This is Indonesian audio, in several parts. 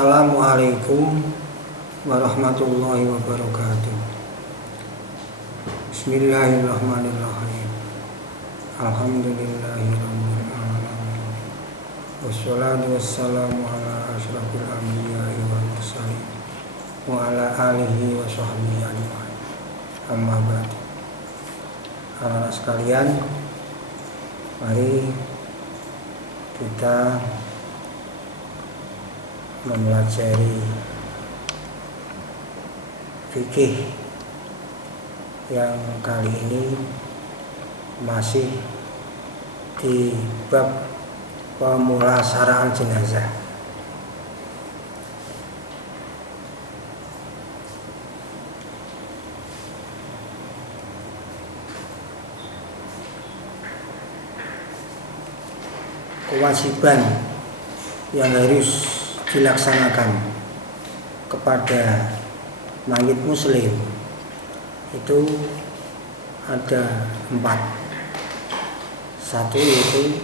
Assalamualaikum warahmatullahi wabarakatuh. Bismillahirrahmanirrahim. Alhamdulillahirabbil alamin. Wassalatu wassalamu ala asyrafil anbiya'i wal mursalin wa ala alihi wa sahbihi ajma'in. Amma ba'd. Anak-anak sekalian, mari kita mempelajari fikih yang kali ini masih di bab pemulasaraan jenazah. Kewajiban yang harus dilaksanakan kepada mayit muslim itu ada 4. Satu yaitu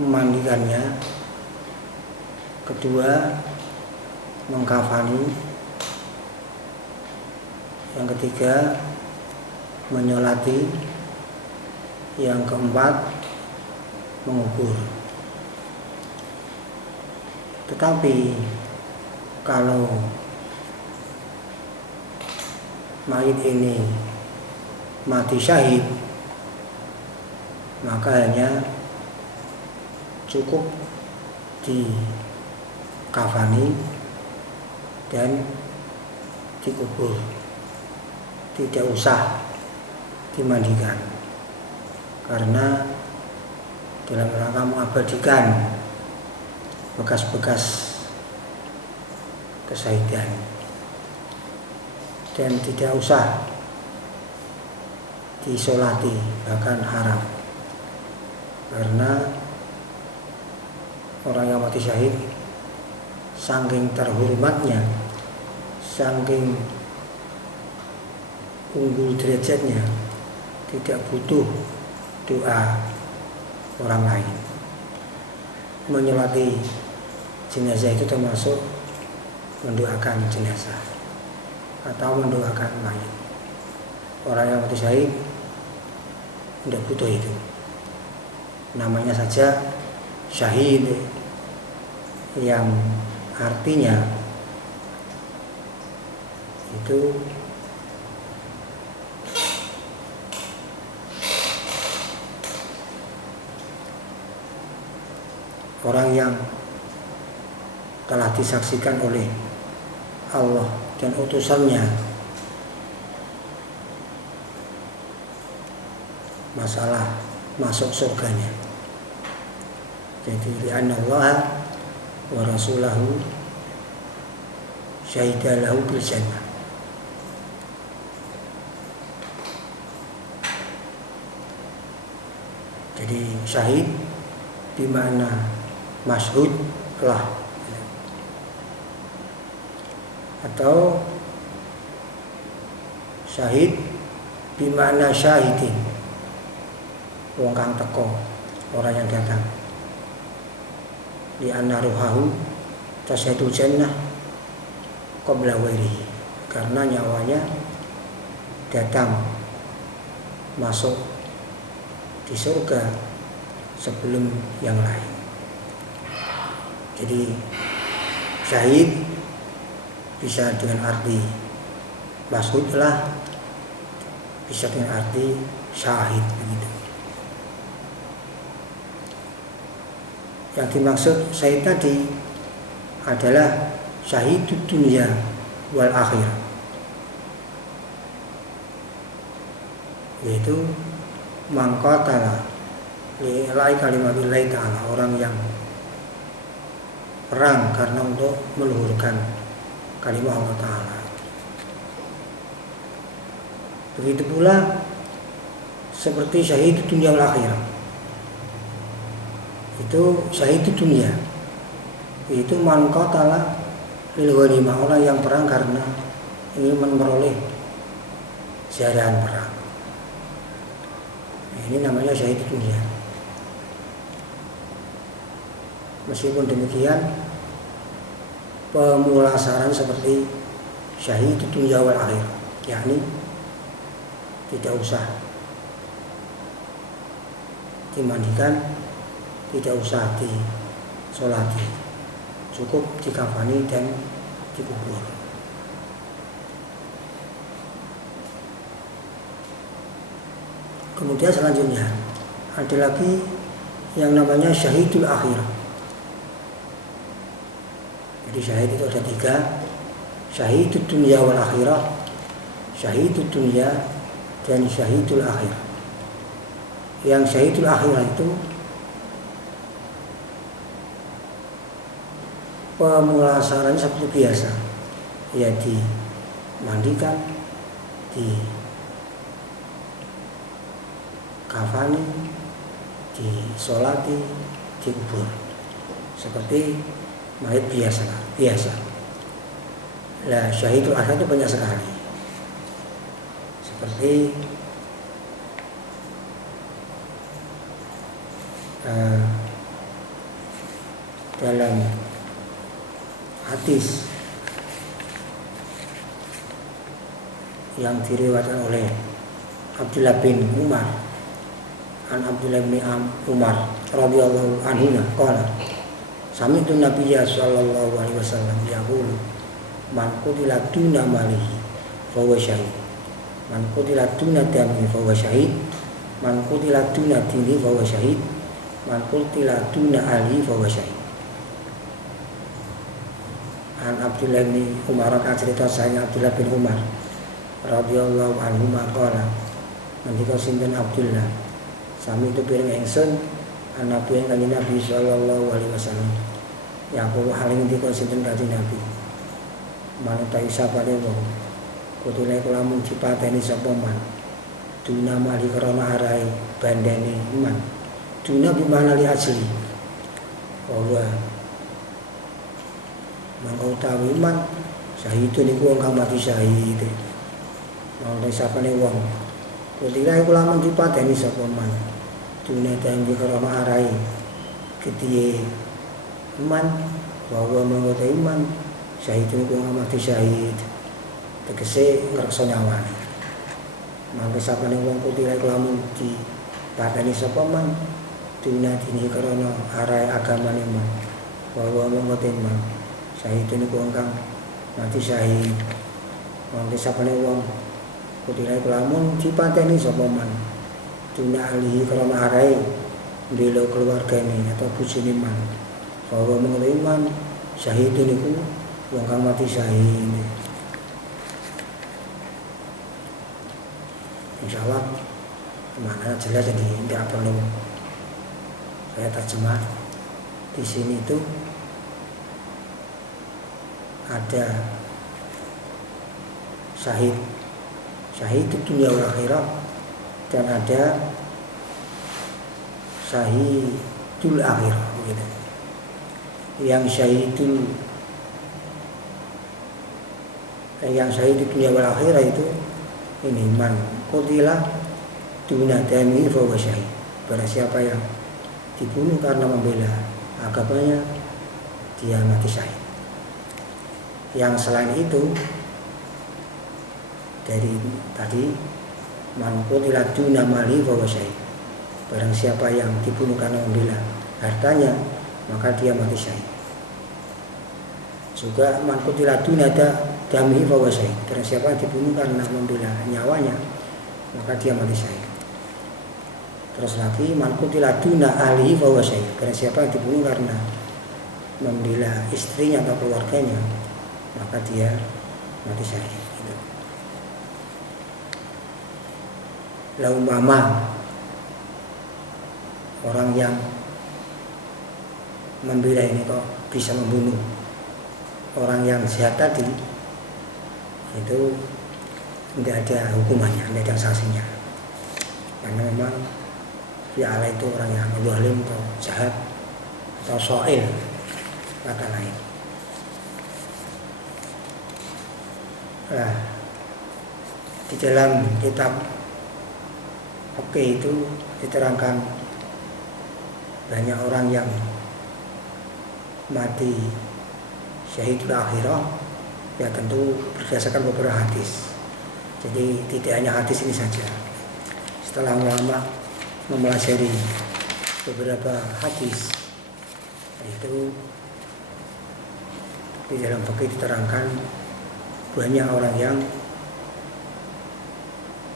memandikannya, kedua mengkafani, yang ketiga menyolati, yang keempat mengubur. Tetapi kalau mayit ini mati syahid, maka hanya cukup dikafani dan dikubur, tidak usah dimandikan, karena dalam rangka mengabadikan bekas-bekas kesyahidan, dan tidak usah disolati, bahkan haram, karena orang yang mati syahid saking terhormatnya, saking unggul derajatnya, tidak butuh doa orang lain. Menyolati jenazah itu termasuk mendoakan jenazah atau mendoakan mayit. Orang yang mati syahid tidak butuh itu, namanya saja syahid, yang artinya itu orang yang telah disaksikan oleh Allah dan utusannya masalah masuk surganya. Jadi li'annallaha wa rasulahu syahida lahu bil jannah. Jadi syahid dimana masyhud lah, atau syahid bimana syahidin, wong kang teko, orang yang datang. Di anna ruhahu tasyhadul jannah qabla wairihi, karena nyawanya datang masuk di surga sebelum yang lain. Jadi syahid bisa dengan arti masyhud lah, bisa dengan arti syahid, begitu. Yang dimaksud syahid tadi adalah syahidud dunya wal akhir, yaitu man qatala li'ilai kalimatillahi ta'ala, orang yang perang karena untuk meluhurkan kalimat Allah Ta'ala. Begitu pula seperti syahid dunia wal akhirah, itu syahid dunia, itu man qatala lil ghanimah, orang yang perang karena ingin memperoleh jarahan perang. Ini namanya syahid dunia. Meskipun demikian, pemulasaran seperti syahid dunya wal akhir, yakni tidak usah dimandikan, tidak usah disolati, cukup dikafani dan dikubur. Kemudian selanjutnya ada lagi yang namanya syahidul akhir. Jadi syahid itu ada 3, syahidud dunya wal akhirah, syahidud dunya, dan syahidul akhir. Yang syahidul akhirah itu pemulasaran seperti biasa, ya dimandikan, dikafani, disolati, dikubur seperti mayat biasa. Lah syahidul akhir itu banyak sekali, seperti dalam hadis yang diriwayatkan oleh Abdullah bin Umar, Abdullah bin Umar radhiyallahu anhu qala sami'tu Nabiyya sallallahu alaihi wasallam yaqulu man qutila duna malihi fa huwa syahid, man qutila duna damihi fa huwa syahid, man qutila duna dinihi fa huwa syahid, man qutila duna ahlihi fa huwa syahid. An Abdullah bin Umar, kan cerita saya Abdullah bin Umar radhiyallahu anhu qala, ngendika sinten Abdullah, sami itu pireng ingsun Nabi yang kanjeng Nabi sallallahu alaihi wasallam. Ya aku haling ngendika sinten kanjeng Nabi. Manut sapane wong kutile kula mun dipateni sapa man. Duna mali krana arai bandane iman. Duna bimana li asli. Bahwa mangko utawi iman syahid niku wong kang mati syahid. Manut sapane wong kutile kula mun dipateni sapa man. Dunia dan krana arai ketiye iman, bahwa mengoto iman syahid niku mati syahid, tegese ngreksa nyawane. Mangke sapane wong kutile kelamun dipateni sapa man dunia dini krana arai agamane man, bahwa mengoto iman syahid niku kang mati syahid. Mangke sapane wong kutile kelamun dipateni sapa man dunia ahli karena arai bela keluargane atau bujine man, bahwa mengenai iman syahid niku wong kang mati syahid. Insyaallah maknanya jelas, jadi tidak perlu saya terjemah. Di sini itu ada syahid itu dunia wal akhirah, dan ada syahidul akhir begitu. Yang syahid dunia wal akhirah itu ini man qutila duna dami fa huwa syahid. Barang siapa yang dibunuh karena membela agamanya, dia mati syahid. Yang selain itu dari tadi man qutila duna mali fa huwa syahid. Barang siapa yang dibunuh karena membela hartanya, maka dia mati syahid. Juga man qutila duna dami fa huwa syahid. Barang siapa yang dibunuh karena membela nyawanya, maka dia mati syahid. Terus lagi man qutila duna ahlihi fa huwa syahid. Barang siapa yang dibunuh karena membela istrinya atau keluarganya, maka dia mati syahid. Laumpama orang yang membela ini kok bisa membunuh orang yang jahat tadi, itu tidak ada hukumannya, tidak ada sanksinya, karena memang ya Allah itu orang yang zalim atau jahat atau soil kata lain. Nah, di dalam kitab Oke itu diterangkan banyak orang yang mati syahidul akhirah ya tentu berdasarkan beberapa hadis. Jadi tidak hanya hadis ini saja. Setelah ulama mempelajari beberapa hadis, itu di dalam fikih diterangkan banyak orang yang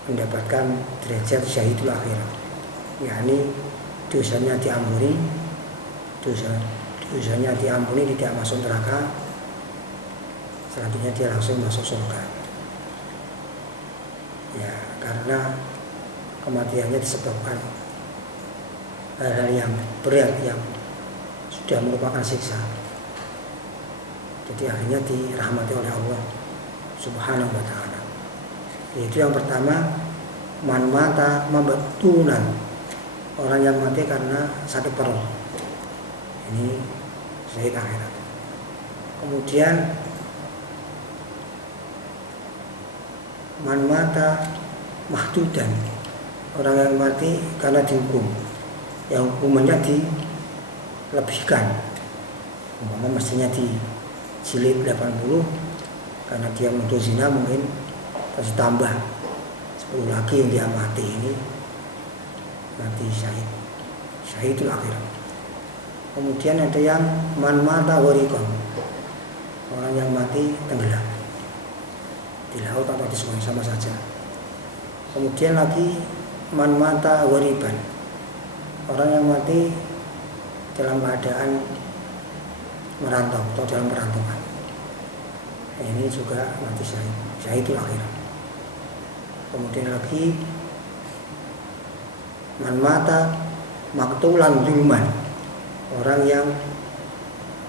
mendapatkan derajat syahidul akhirah, yakni dosanya diampuni, dosanya diampuni, tidak masuk neraka, selanjutnya dia langsung masuk surga. Ya, karena kematiannya disebabkan hal-hal yang berat yang sudah merupakan siksa. Jadi akhirnya dirahmati oleh Allah Subhanahu wa ta'ala. Yaitu yang pertama, man mata mabtunan, orang yang mati karena sakit perut. Ini syahid akhirat. Kemudian man mata mahdudan, orang yang mati karena dihukum, yang hukumannya dilebihkan, umpama mestinya dijilid 80, karena dia menuduh zina mungkin harus tambah 10 lagi yang dia mati. Ini mati syahidul akhirat. Kemudian ada yang man mata warikon, orang yang mati tenggelam di laut atau di sungai, sama saja. Kemudian lagi man mata wariban, orang yang mati dalam keadaan merantau atau dalam perantauan. Ini juga mati syahidul akhirat. Kemudian lagi man mata maktulan zulman, orang yang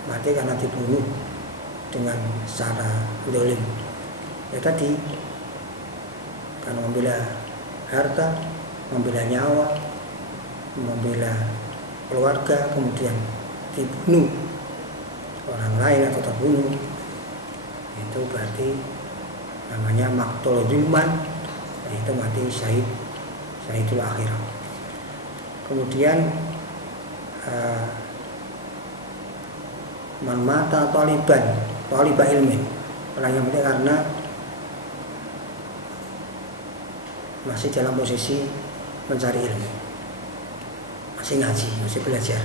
mati karena dibunuh dengan secara zalim. Ya tadi, karena membela harta, membela nyawa, membela keluarga, kemudian dibunuh orang lain atau terbunuh, itu berarti namanya maktul zulman, itu mati syahidul akhirat. Kemudian man mata taliba ilmin, orang yang mati karena masih dalam posisi mencari ilmu, masih ngaji, masih belajar,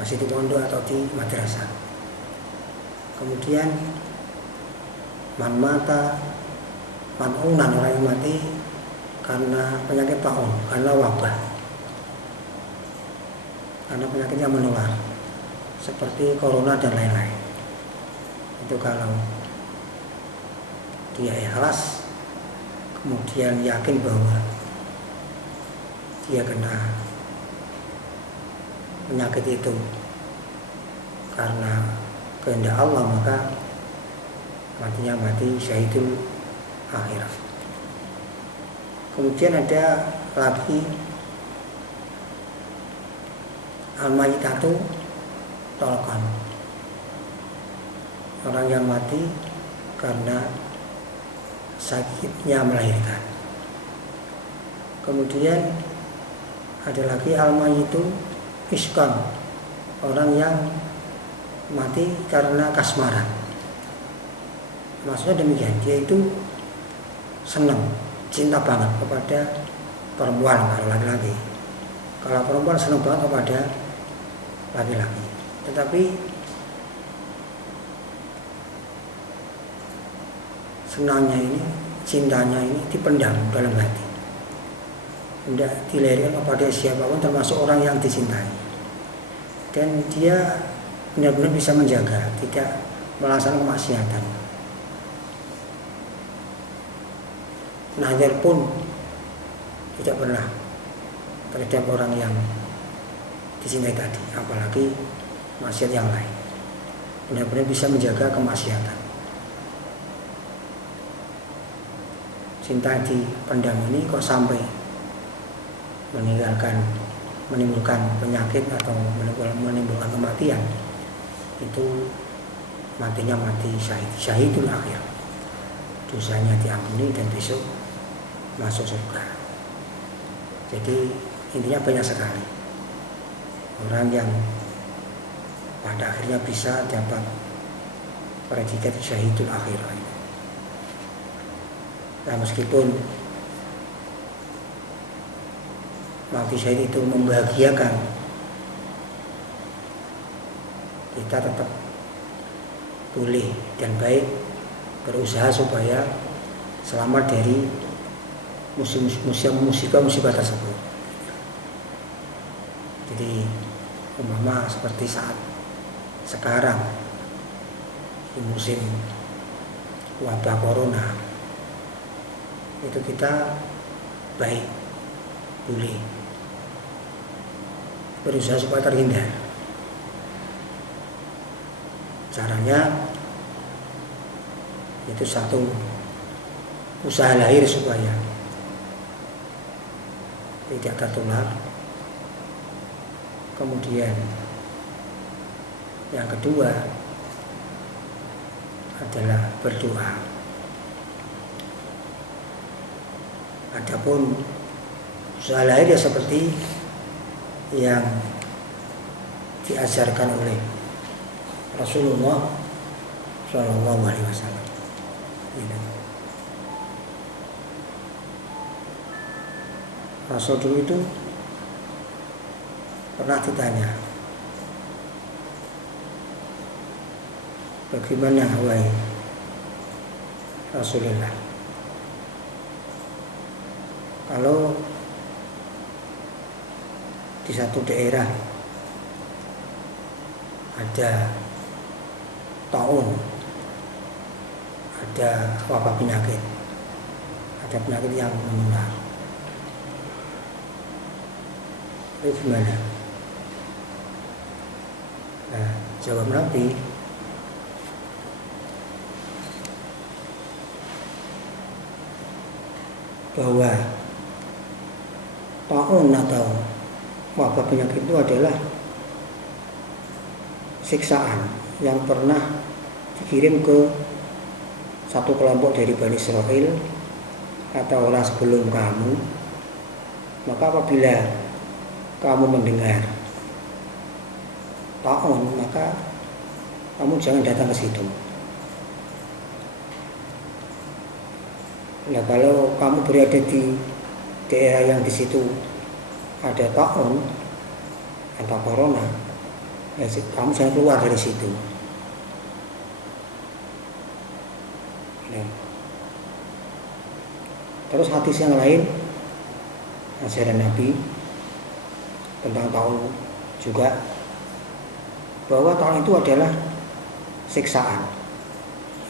masih di pondok atau di madrasah. Kemudian man mata manunan, orang yang mati karena penyakit taun, karena wabah, karena penyakitnya menular seperti corona dan lain-lain. Itu kalau dia ikhlas, kemudian yakin bahwa dia kena penyakit itu karena kehendak Allah, maka matinya mati syahidul akhirat. Kemudian ada lagi al-mayitatu tolkan, orang yang mati karena sakitnya melahirkan. Kemudian ada lagi al-mayitu iskan, orang yang mati karena kasmaran. Maksudnya demikian, dia itu senang, cinta banget kepada perempuan kalau laki-laki. Kalau perempuan senang banget kepada laki-laki, tetapi senangnya ini, cintanya ini dipendam dalam hati, tidak dilahirkan kepada siapapun termasuk orang yang dicintai, dan dia benar-benar bisa menjaga, tidak melaksanakan kemaksiatan. Nazar pun tidak pernah terhadap orang yang dicintai tadi, apalagi maksiat yang lain. Benar-benar bisa menjaga kemaksiatan. Cinta di pendam ini kok sampai menimbulkan penyakit atau menimbulkan kematian, itu matinya mati syahidul akhir, dosanya diampuni dan besok masuk surga. Jadi intinya banyak sekali orang yang pada akhirnya bisa dapat predikat syahidul akhirah. Nah, meskipun mati syahid itu membahagiakan, kita tetap boleh dan baik berusaha supaya selamat dari musibah tersebut. Jadi umpama seperti saat sekarang di musim wabah corona, itu kita baik boleh berusaha supaya terhindar. Caranya itu satu, usaha lahir supaya tidak tertular. Kemudian yang kedua adalah berdoa. Adapun usaha lahir ya seperti yang diajarkan oleh Rasulullah Shallallahu Alaihi Wasallam. Rasul dulu itu pernah ditanya, bagaimana wahai Rasulullah, kalau di satu daerah ada taun, ada wabah penyakit, ada penyakit yang menular, itu gimana? Nah, jawab Nabi, bahwa taun atau wabah penyakit itu adalah siksaan yang pernah dikirim ke satu kelompok dari Bani Israel atau orang sebelum kamu. Maka apabila kamu mendengar taun, maka kamu jangan datang ke situ. Nah, kalau kamu berada di daerah yang di situ ada taun atau corona, ya, kamu jangan keluar dari situ. Nah, terus hadis yang lain, ajaran Nabi tentang taun juga, bahwa taun itu adalah siksaan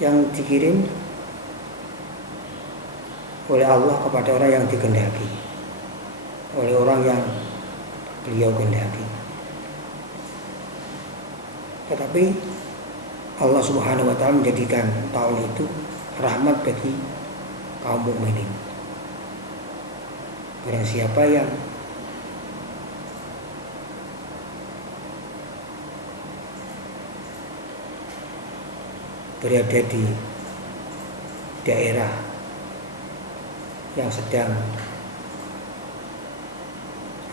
yang dikirim oleh Allah kepada orang yang dikehendaki, oleh orang yang beliau kehendaki. Tetapi Allah Subhanahu wa Ta'ala menjadikan taun itu rahmat bagi kaum mukminin. Barang siapa yang berada di daerah yang sedang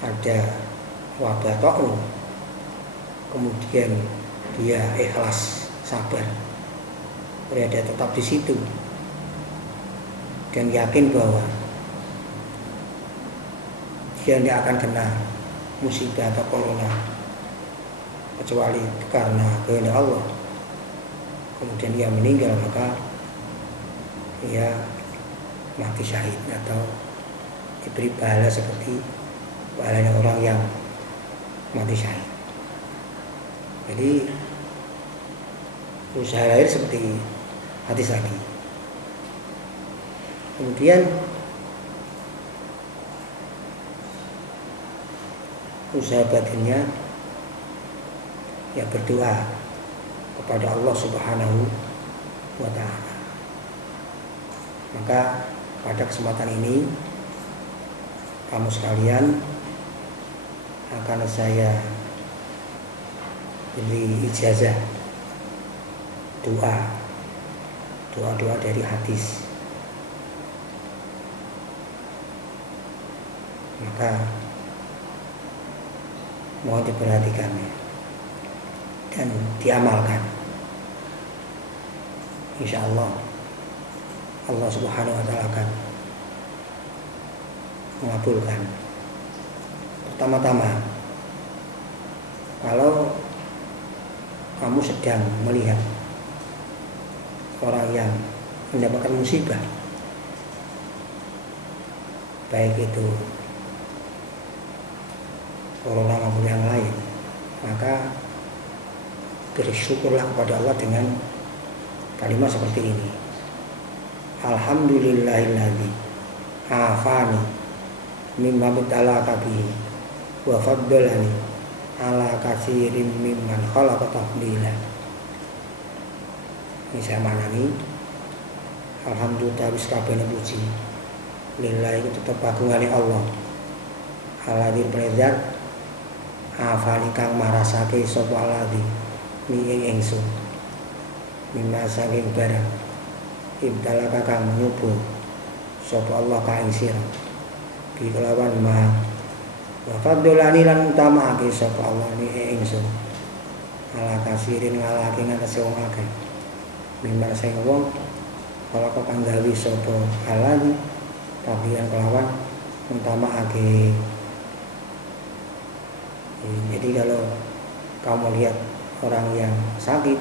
ada wabah taun, kemudian dia ikhlas, sabar, berada tetap di situ dan yakin bahwa dia tidak akan kena musibah atau corona kecuali karena kehendak Allah, kemudian dia meninggal, maka dia mati syahid atau diberi pahala seperti pahalanya orang yang mati syahid. Jadi usaha lahir seperti hadis tadi. Kemudian usaha batinnya ya berdoa kepada Allah Subhanahu wa Ta'ala. Maka pada kesempatan ini kamu sekalian akan saya beri ijazah doa dari hadis. Maka mohon diperhatikannya dan diamalkan. insya Allah Allah Subhanahu wa Ta'ala akan mengabulkan. Pertama-tama, kalau kamu sedang melihat orang yang mendapatkan musibah, baik itu corona maupun yang lain, maka bersyukurlah kepada Allah dengan kalimat seperti ini: Alhamdulillahilladzi afani mimma btalaka bihi wa faddalani ala katsirin mimman khalaqa tafdila. Ini saya maknani, alhamdulillah wis kabeh puji lillahi tetep kagungane Allah. Alladzi prezat afani kang marasake sapa alladzi mi ing ingsun mimma saking barang ibtalaka kang nyubu sapa Allah ka ing sira bi kelawan ma wa fadlani lan utamaake sapa Allah mi ing ingsun ala kasirin ngalake ngatasi wong akeh mimma sing wong kala kang gawe sapa alladzi tapi yang kelawan utamaake. Jadi kalau kamu lihat orang yang sakit,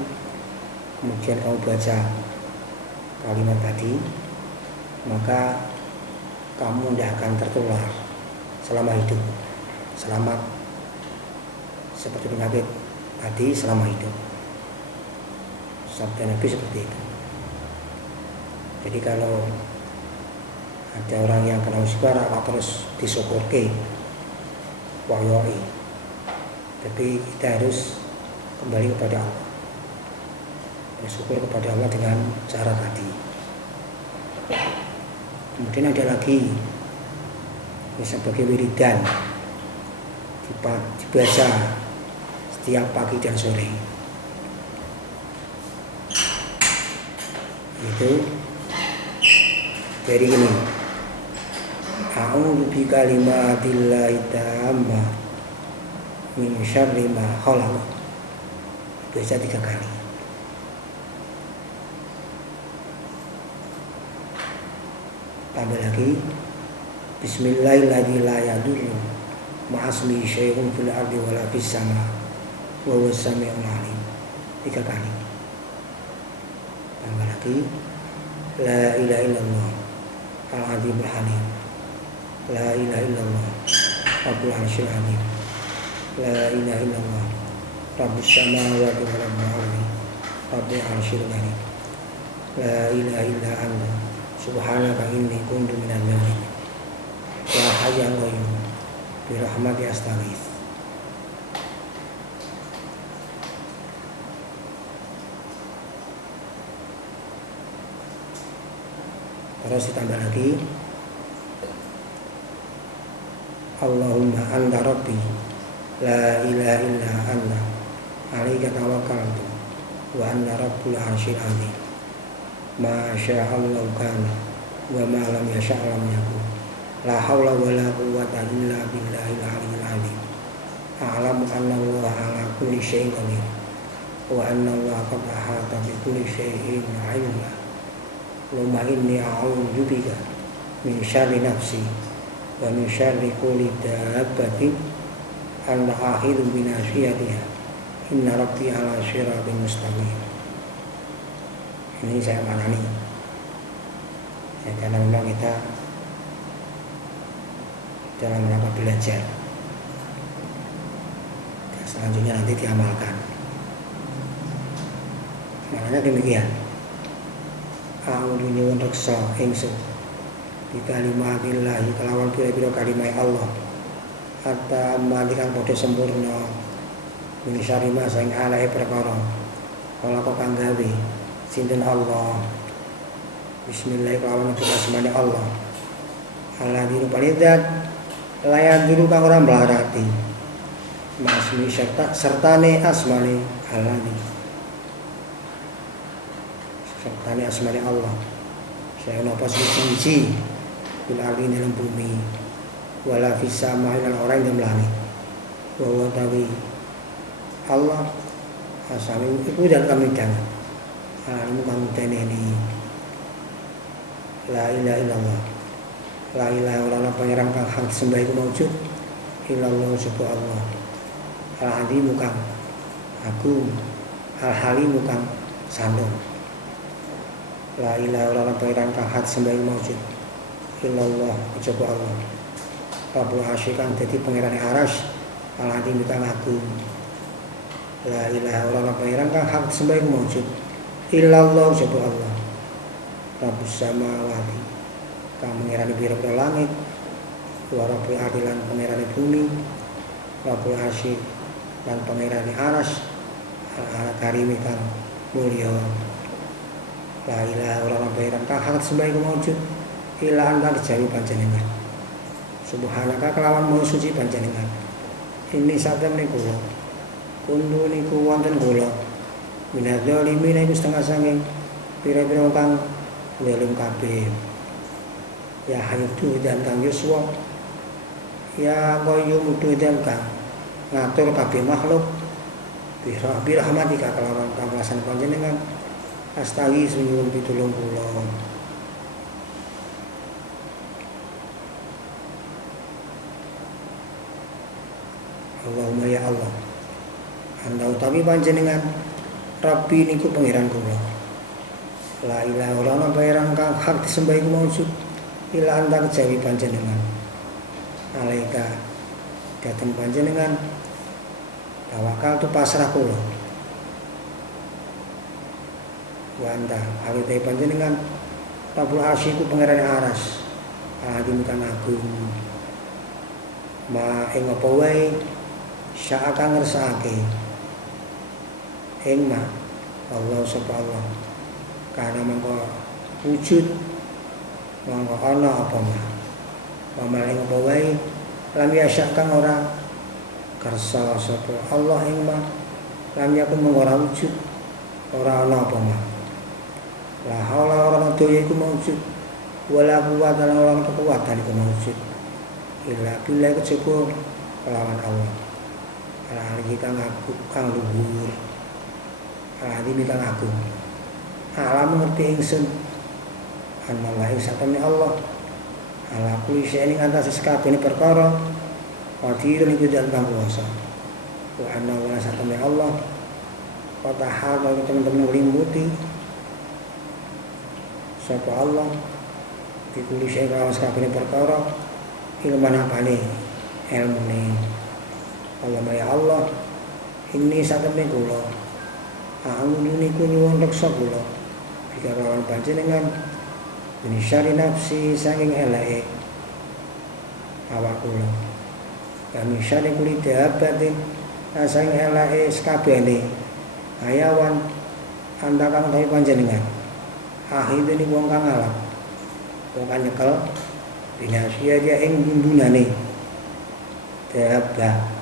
kemudian kamu baca kalimat tadi, maka kamu tidak akan tertular selama hidup. Selamat seperti penyakit tadi selama hidup. Sabda Nabi seperti itu. Jadi kalau ada orang yang kena musibah, terus disyukurke, wahyoi. Tapi kita harus kembali kepada Allah, bersyukur kepada Allah dengan cara tadi. Kemudian ada lagi sebagai wiridan dibaca setiap pagi dan sore. Itu dari ini, a'udzu bi kalimatillahi tammah min syarri ma khalaq. Baca 3 kali. Tambah lagi, bismillahirrahmanirrahim la yadurru ma'asmi syai'un fil ardi wala fis sama wa huwas samiul alim. 3 kali. Tambah lagi, la ilaha illallah al-azimul halim, la ilaha illallah rabbul arsyil azim, la ilaha illallah rabbus samawati wa rabbul ardi rabbul arsyil azim, la ilaha illa anta subhanaka inni kuntu minadz dzalimin, ya hayyu ya qayyum bi rahmati astaghits. Terus ditambah lagi, Allahumma anta rabbi la ilaha illa anta alaika tawakkaltu wa anta rabbul arsyil azim, ma syaa Allah kana wa ma lam yasha' lam yakun, la haula wa la quwwata illa billahil aliyyil azim, a'lamu anna Allah ala kulli syai'in qadir wa anna Allah qad ahata bi kulli syai'in 'ilma. Allahumma inni a'udzu bika min syarri nafsi wa min syarri kulli dabbatin anta akhidhu bi nasiyatiha inna rabbi ala siratin mustaqim. Ini saya maknani ya, karena memang kita dalam rangka belajar ya, selanjutnya nanti diamalkan. Maknanya demikian, a'udzu nyuwun reksa ingsun bi kalimatillahi kelawan pira-pira kalimat Allah hatta malikan padha sempurna min syarri ma sing alae perkara kala kang gawe sinten Allah. Bismillahirrahmanirrahim, asmane Allah alladzi rupanidat layan dulu kang ora mlarati masmi sertane asmane alladzi sertane asmane Allah saya napa suci bil ardi dalam bumi wala fis samai lan ora ing langit wa tawi Allah asami iku dan kami dan alimu kang teneni la ilaha illallah la ilaha ora pangeran kang hak sembah iku maujud illallah sapa Allah al-alimu kang agung al-halimu kang sabar la ilaha ora pangeran kang hak sembah iku maujud illallah sapa Allah Rabbul Arsy kang dadi pangerane Arsy al-alimu kang agung la ilaha ora pangeran kang hak sembah iku maujud illallah sapa Allah Rabbus samawati kang pangerane pira-pira langit wa Rabbul ardi lan pangerane bumi Rabbul Arsy lan pangerane Arsy al-karim kang mulya la ilaha ora pangeran kang hak sembah iku maujud illa anta jawi panjenengan subhanaka kelawan maha suci panjenengan ini satemene kula kundu niku wonten kula minadzalimin iku setengah sanging pira-pira kang zalim kabeh ya hayatu dan kang yuswa ya qayyum dan kang ngatur kabeh makhluk birahmatika kelawan kawelasan panjenengan astaghi sunyuwun pitulung kula Allahumma ya Allah anda utawi panjenengan Rabbi niku pangeran kula la ilaha illallah pangeran kang hak disembah iku maujud ila anta kejawi panjenengan alaika dateng panjenengan tawakal tu pasrah kula wa anta awite panjenengan Rabbul Arsy iku pangerane Aras adim kang agung ma ing apa wae syaa kang ngersakake ing ma Allah sapa Allah karena mengko wujud mongko ana apa mah pamaring apa wae lam yasya kang ora kersa sapa Allah ing mah lam yakun mung ora wujud ora ana apa mah la haula ora daya iku maujud wala quwwata lan ora kekuatan iku maujud illa billah kejaba kelawan Allah ala kang agung kang luhur ala kang agung alam ngerti ingsun anallah ing satemene Allah ala kulli syai'in atas sakabehane perkara qadirun iku jan kang kuwasa wa anna wa satemene Allah wa ta'ala teman-teman nglimputi sapa Allah di kulli syai'in atas sakabehane perkara ilmu apane ilmune Allah ya Allah ini satemene kula a'udzu niku nyuwun reksa kula jika lawan panjenengan ini syari nafsi saking eleke awak kula kami syari kulit dabatin saking eleke sakabehane hayawan anda kang tawi panjenengan ahid ini wong kang ngalap wong kang nyekel binasia dia ing bumbunane dabah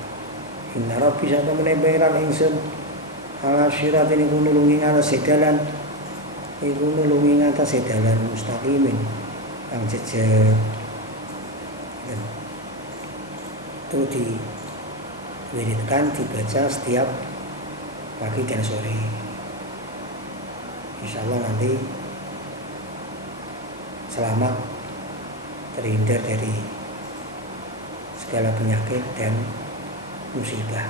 inna rabbi satamene pangeran ingsun ala syirat ini nulungi ngatas dalan iku nulungi ngatas dalan mustaqimin kang jejeg itu diwiridkan dibaca setiap pagi dan sore insyaallah nanti selamat terhindar dari segala penyakit dan musibah.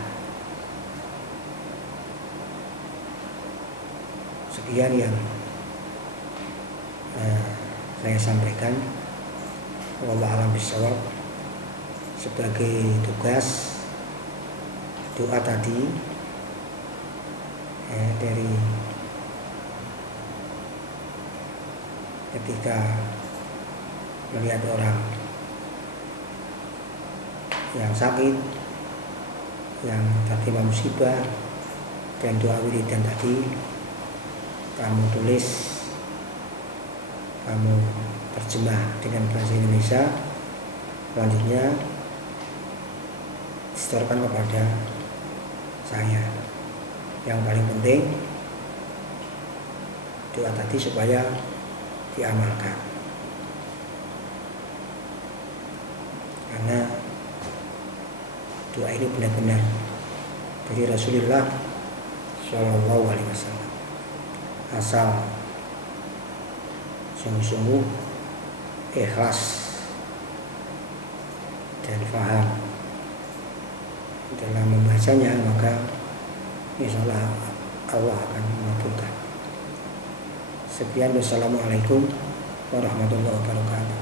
Sekian yang saya sampaikan. Wallahu a'lam bishawab. Sebagai tugas doa tadi dari ketika melihat orang yang sakit, yang tertimpa musibah, dan doa wiridan tadi kamu tulis, kamu terjemah dengan bahasa Indonesia, selanjutnya disetorkan kepada saya. Yang paling penting doa tadi supaya diamalkan, karena doa ini benar-benar dari Rasulullah Shallallahu Alaihi Wasallam. asal sungguh-sungguh ikhlas dan faham dalam membacanya, maka insyaallah Allah akan mengabulkan. Sekian, wassalamualaikum warahmatullahi wabarakatuh.